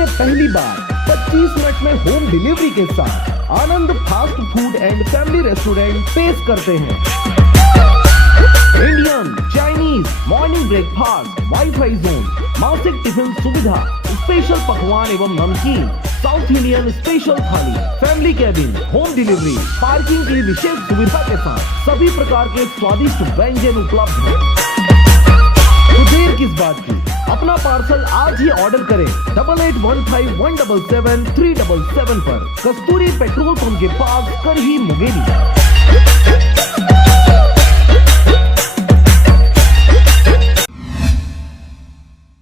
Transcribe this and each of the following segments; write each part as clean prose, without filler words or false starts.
में पहली बार 25 मिनट में होम डिलीवरी के साथ Anand fast food and family restaurant पेश करते हैं। Indian, Chinese, morning breakfast, wifi zone, मासिक टिफिन सुविधा, स्पेशल पकवान एवं नमकीन, south Indian special thali, family cabin, home delivery, parking की विशेष सुविधा के साथ सभी प्रकार के स्वादिष्ट व्यंजन उपलब्ध हैं। तो देर किस बात की, अपना पार्सल आज ही ऑर्डर करें 8815177377 पर, कस्तूरी पेट्रोल पंप के पास, करही मुंगेली।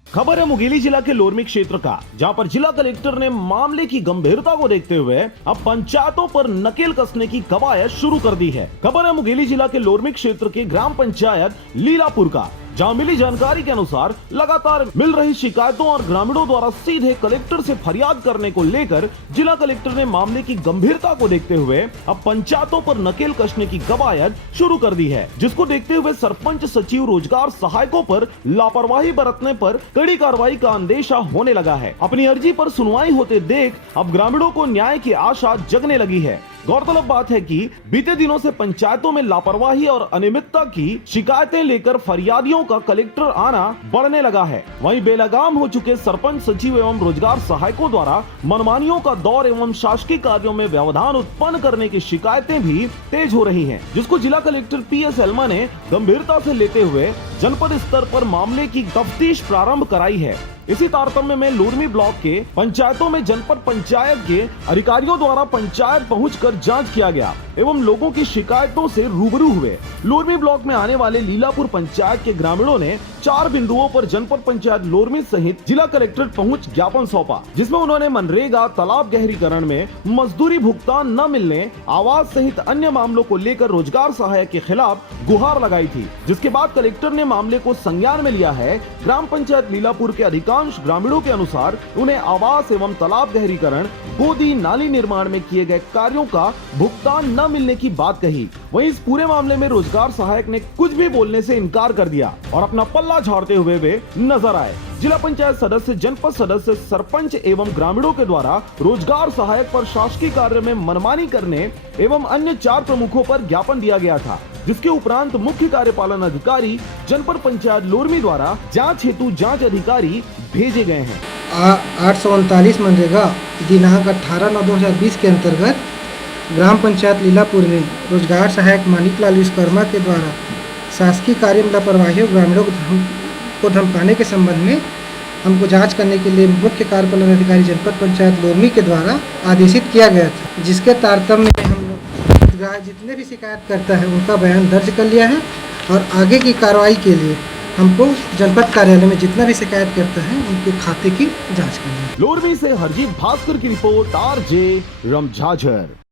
खबर है मुंगेली जिला के लोरमी क्षेत्र का, जहां पर जिला कलेक्टर ने मामले की गंभीरता को देखते हुए अब पंचायतों पर नकेल कसने की कवायद शुरू कर दी है। खबर है मुंगेली जिला के लोरमी क्षेत्र के ग्राम पंचायत लीलापुर का, जहां मिली जानकारी के अनुसार लगातार मिल रही शिकायतों और ग्रामीणों द्वारा सीधे कलेक्टर से फरियाद करने को लेकर जिला कलेक्टर ने मामले की गंभीरता को देखते हुए अब पंचायतों पर नकेल कसने की कवायद शुरू कर दी है, जिसको देखते हुए सरपंच, सचिव, रोजगार सहायकों पर लापरवाही बरतने पर कड़ी कार्रवाई का अंदेशा होने लगा है। अपनी अर्जी पर सुनवाई होते देख अब ग्रामीणों को न्याय की आशा जगने लगी है। गौरतलब बात है कि बीते दिनों से पंचायतों में लापरवाही और अनियमितता की शिकायतें लेकर फरियादियों का कलेक्टर आना बढ़ने लगा है। वहीं बेलगाम हो चुके सरपंच, सचिव एवं रोजगार सहायकों द्वारा मनमानियों का दौर एवं शासकीय कार्यों में व्यवधान उत्पन्न करने की शिकायतें भी तेज हो रही हैं, जिसको जिला कलेक्टर PS एल्मा ने गंभीरता से लेते हुए जनपद स्तर पर मामले की तफ्तीश प्रारंभ कराई है। इसी तारतम्य में लोरमी ब्लॉक के पंचायतों में जनपद पंचायत के अधिकारियों द्वारा पंचायत पहुंचकर जांच किया गया एवं लोगों की शिकायतों से रूबरू हुए। लोरमी ब्लॉक में आने वाले लीलापुर पंचायत के ग्रामीणों ने 4 बिंदुओं पर जनपद पंचायत लोरमी सहित जिला कलेक्ट्रेट पहुंच ज्ञापन सौंपा, जिसमें उन्होंने मनरेगा, तालाब गहरीकरण में मजदूरी भुगतान न मिलने, आवास सहित अन्य मामलों को लेकर रोजगार सहायक के खिलाफ गुहार लगाई थी। जिसके बाद कलेक्टर ने मामले को संज्ञान में लिया है। ग्राम पंचायत लीलापुर के अधिकांश ग्रामीणों के अनुसार उन्हें आवास एवं तालाब गहरीकरण, गोदी नाली निर्माण में किए गए कार्यों का भुगतान न मिलने की बात कही। वहीं इस पूरे मामले में रोजगार सहायक ने कुछ भी बोलने से इनकार कर दिया और अपना पल्ला झाड़ते हुए वे नजर आए। जिला पंचायत सदस्य, जनपद सदस्य, सरपंच एवं ग्रामीणों के द्वारा रोजगार सहायक पर शासकीय कार्य में मनमानी करने एवं अन्य 4 प्रमुखों पर ज्ञापन दिया गया था, जिसके उपरांत मुख्य कार्यपालन अधिकारी जनपद पंचायत लोरमी द्वारा जांच हेतु जांच अधिकारी भेजे गए हैं। 839 मनरेगा दिनांक 18/9/2020 के अंतर्गत ग्राम पंचायत लीलापुर में रोजगार सहायक मानिकलाल विश्वकर्मा के द्वारा शासकीय कार्य में लापरवाही और ग्रामीणों को धमकाने के संबंध में हमको जांच करने के लिए मुख्य कार्यपालन अधिकारी जनपद पंचायत लोरमी के द्वारा आदेशित किया गया था, जिसके तारतम्य में हम लोग जितने भी शिकायत करता है उनका बयान दर्ज कर लिया है और आगे की कार्रवाई के लिए हमको जनपद कार्यालय में जितना भी शिकायत करता है उनके खाते की जांच करनी है। लोरमी से हरजीत भास्कर की रिपोर्ट, RJ रमझाझर।